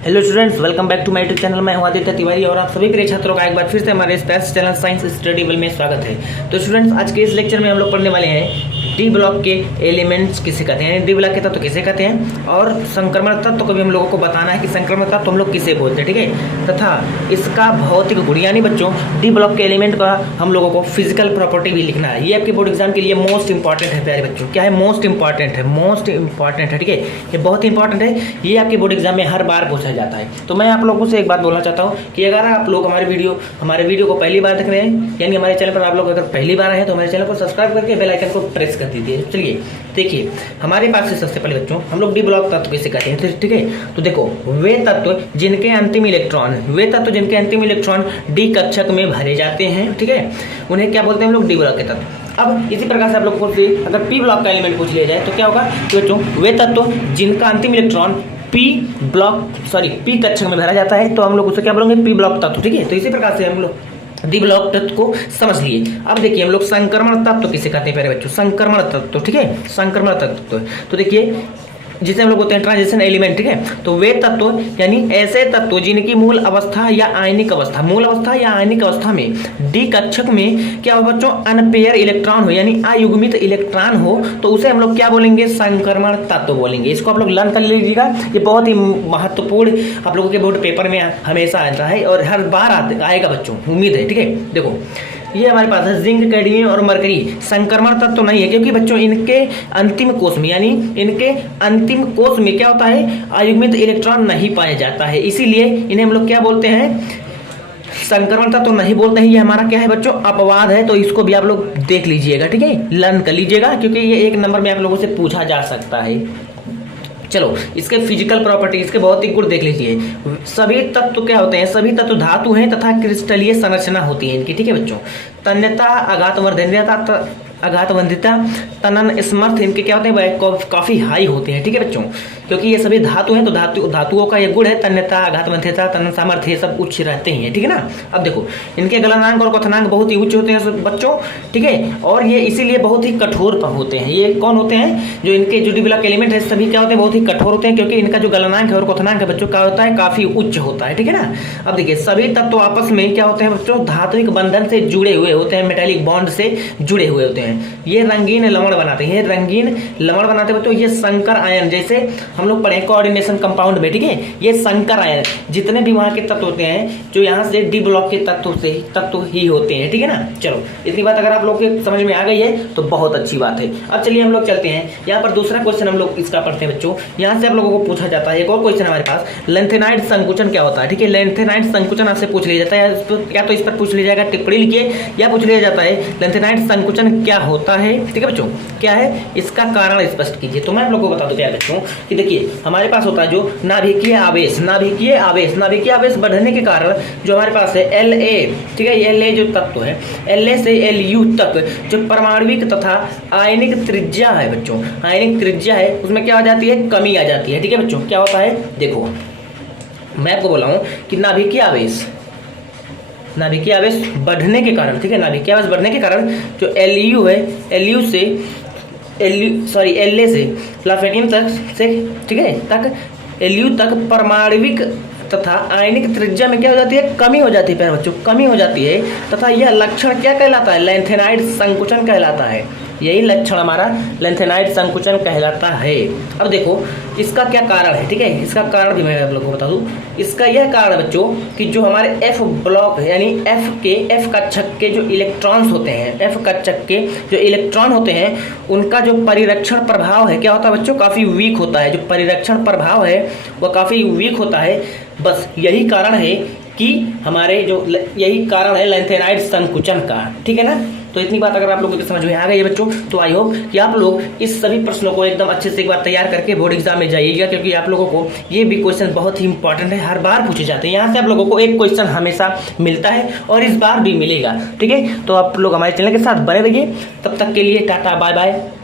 Hello students, welcome back to my YouTube channel. मैं हूं आदित्य तिवारी और आप सभी प्रिय छात्रों का एक बार फिर से हमारे इस बेस्ट चैनल साइंस स्टडीबल में स्वागत है। तो स्टूडेंट्स, आज के इस लेक्चर में हम लोग पढ़ने वाले हैं डी ब्लॉक के एलिमेंट्स किसे कहते हैं, डी ब्लॉक के तत्व किसे कहते हैं, और संक्रमण तत्व को भी हम लोगों को बताना है कि संक्रमण तत्व हम लोग किसे बोलते हैं, ठीक है। तथा इसका भौतिक गुण यानी बच्चों डी ब्लॉक के एलिमेंट का हम लोगों को फिजिकल प्रॉपर्टी भी लिखना है। ये आपके बोर्ड एग्जाम के लिए मोस्ट इंपॉर्टेंट है प्यारे बच्चों। क्या है? मोस्ट इंपॉर्टेंट है, ठीक है। ये बहुत इंपॉर्टेंट है, ये आपके बोर्ड एग्जाम में हर बार पूछा जाता है। तो मैं आप लोगों से एक बात बोलना चाहता हूँ कि अगर आप लोग हमारे वीडियो को पहली बार देख रहे हैं, यानी हमारे चैनल पर आप लोग अगर पहली बार आए हैं तो हमारे चैनल को सब्सक्राइब करके बेल आइकन को प्रेस कर दीजिए। चलिए देखिए, हमारे पास से सबसे पहले बच्चों हम लोग डी ब्लॉक तत्व किसे कहते हैं, ठीक है। तो देखो, वे तत्व जिनके अंतिम इलेक्ट्रॉन डी कक्षक में भरे जाते हैं, ठीक है, उन्हें क्या बोलते हैं हम लोग? डी ब्लॉक के तत्व। अब इसी प्रकार से आप लोग को अगर पी ब्लॉक का एलिमेंट पूछ लिया जाए तो क्या होगा कि बच्चों वे तत्व जिनका अंतिम इलेक्ट्रॉन पी कक्षक में भरा जाता है तो हम लोग उसे क्या बोलेंगे? पी ब्लॉक तत्व, ठीक है। तो इसी प्रकार से हम लोग डी ब्लॉक तत्व को समझ लिए। अब देखिए हम लोग संक्रमण तत्व किसे कहते हैं प्यारे बच्चों? संक्रमण तत्व, ठीक है, संक्रमण तत्व। तो देखिए, जिसे हम लोग बोलते हैं ट्रांजिशन एलिमेंट, ठीक है। तो वे तत्व यानी ऐसे तत्व जिनकी मूल अवस्था या आयनिक अवस्था में डी कक्षक में क्या हो बच्चों? अनपेयर इलेक्ट्रॉन हो, यानी अयुग्मित इलेक्ट्रॉन हो, तो उसे हम लोग क्या बोलेंगे? संक्रमण तत्व बोलेंगे। इसको आप लोग लर्न कर लीजिएगा, ये बहुत ही महत्वपूर्ण आप लोगों के बोर्ड पेपर में हमेशा आता है और हर बार आएगा बच्चों, उम्मीद है, ठीक है। देखो, ये हमारे पास है जिंक, कैडमियम और मरकरी संक्रमण तत्व तो नहीं है, क्योंकि बच्चों इनके अंतिम कोश में क्या होता है? अयुग्मित इलेक्ट्रॉन नहीं पाया जाता है, इसीलिए इन्हें हम लोग क्या बोलते हैं? संक्रमण तत्व तो नहीं बोलते हैं। ये हमारा क्या है बच्चों? अपवाद है। तो इसको भी आप लोग देख लीजिएगा, ठीक है, लर्न कर लीजिएगा, क्योंकि ये एक नंबर में आप लोगों से पूछा जा सकता है। चलो, इसके फिजिकल प्रॉपर्टी, इसके भौतिक गुण देख लीजिए। सभी तत्व क्या होते हैं? सभी तत्व धातु हैं तथा क्रिस्टलीय संरचना होती है इनकी, ठीक है बच्चों। तन्यता, आघातवंदिता, तनन समर्थ इनके क्या होते हैं? काफी हाई होते हैं, ठीक है बच्चों, क्योंकि ये सभी धातु हैं। तो धातुओं का ये गुण है तन्यता, आघातवंदिता, तनन सामर्थ्य, ये सब उच्च रहते हैं, ठीक है ना। अब देखो, इनके गलनांक और क्वथनांक बहुत ही उच्च होते हैं बच्चों, ठीक है, और ये इसीलिए बहुत ही कठोर होते हैं। ये कौन होते हैं? जो इनके जो डी ब्लॉक एलिमेंट है सभी क्या होते हैं? बहुत ही कठोर होते हैं, क्योंकि इनका जो गलनांक है और क्वथनांक है बच्चों क्या होता है? काफी उच्च होता है, ठीक है ना। अब देखिए, सभी तत्व आपस में क्या होते हैं बच्चों? धात्विक बंधन से जुड़े हुए होते हैं, मेटालिक बॉन्ड से जुड़े हुए होते हैं। ये रंगीन लवण बनाते हैं बच्चों। ये संकर आयन, जैसे हम लोग पढ़े कोऑर्डिनेशन कंपाउंड में, ठीक है, ये संकर आयन जितने भी वहां के तत्व होते हैं जो यहाँ से डी ब्लॉक के तत्व ही होते हैं, ठीक है ना। चलो, इतनी बात अगर आप लोग के समझ में आ गई है तो बहुत अच्छी बात है। अब चलिए हम लोग चलते हैं, यहाँ पर दूसरा क्वेश्चन हम लोग इसका पढ़ते हैं बच्चों। यहाँ से आप लोगों को पूछा जाता है एक और क्वेश्चन हमारे पास, लेंथेनाइड संकुचन क्या होता है, ठीक है। लेंथेनाइड संकुचन आपसे पूछ लिया जाता है, या तो इस पर पूछ लिया जाएगा, टिप्पणी लिखिए, या पूछ लिया जाता है लेंथेनाइड संकुचन क्या होता है, ठीक है बच्चों, क्या है इसका कारण स्पष्ट कीजिए। तो मैं आप लोगों को बता दूं प्यारे बच्चों कि देखिए, हमारे पास होता है जो नाभिकीय आवेश बढ़ने के कारण जो हमारे पास है La, ठीक है, La जो तत्व है, La से Lu तक जो परमाणविक तथा आयनिक त्रिज्या है बच्चों, आयनिक त्रिज्या है, उसमें क्या आ जाती है? कमी आ जाती है, ठीक है बच्चों। क्या होता है? देखो, मैं आपको बोला हूं कि नाभिकीय आवेश बढ़ने के कारण, ठीक है, नाभिकीय आवेश बढ़ने के कारण जो Lu है, La से प्लाफेनियम तक से, ठीक है, Lu तक परमाणविक तथा आयनिक त्रिज्या में क्या हो जाती है? कमी हो जाती है प्यारे बच्चों, कमी हो जाती है, तथा यह लक्षण क्या कहलाता है? लेंथेनाइड संकुचन कहलाता है। यही लक्षण हमारा लेंथेनाइड संकुचन कहलाता है। अब देखो, इसका क्या कारण है, ठीक है, इसका कारण भी मैं आप लोगों को बता दूं। इसका यह कारण बच्चों कि जो हमारे एफ ब्लॉक है, यानी एफ कक्षक के जो इलेक्ट्रॉन्स होते हैं, उनका जो परिरक्षण प्रभाव है क्या होता है बच्चों? काफी वीक होता है। जो परिरक्षण प्रभाव है वह काफी वीक होता है। बस यही कारण है यही कारण है लेंथेनाइड संकुचन का, ठीक है ना। तो इतनी बात अगर आप लोगों की समझ में आ गई है बच्चों, तो आई होप कि आप लोग इस सभी प्रश्नों को एकदम अच्छे से एक बार तैयार करके बोर्ड एग्जाम में जाइएगा, क्योंकि आप लोगों को ये भी क्वेश्चन बहुत ही इंपॉर्टेंट है, हर बार पूछे जाते हैं। यहाँ से आप लोगों को एक क्वेश्चन हमेशा मिलता है और इस बार भी मिलेगा, ठीक है। तो आप लोग हमारे चैनल के साथ बने रहिए। तब तक के लिए टाटा, बाय बाय।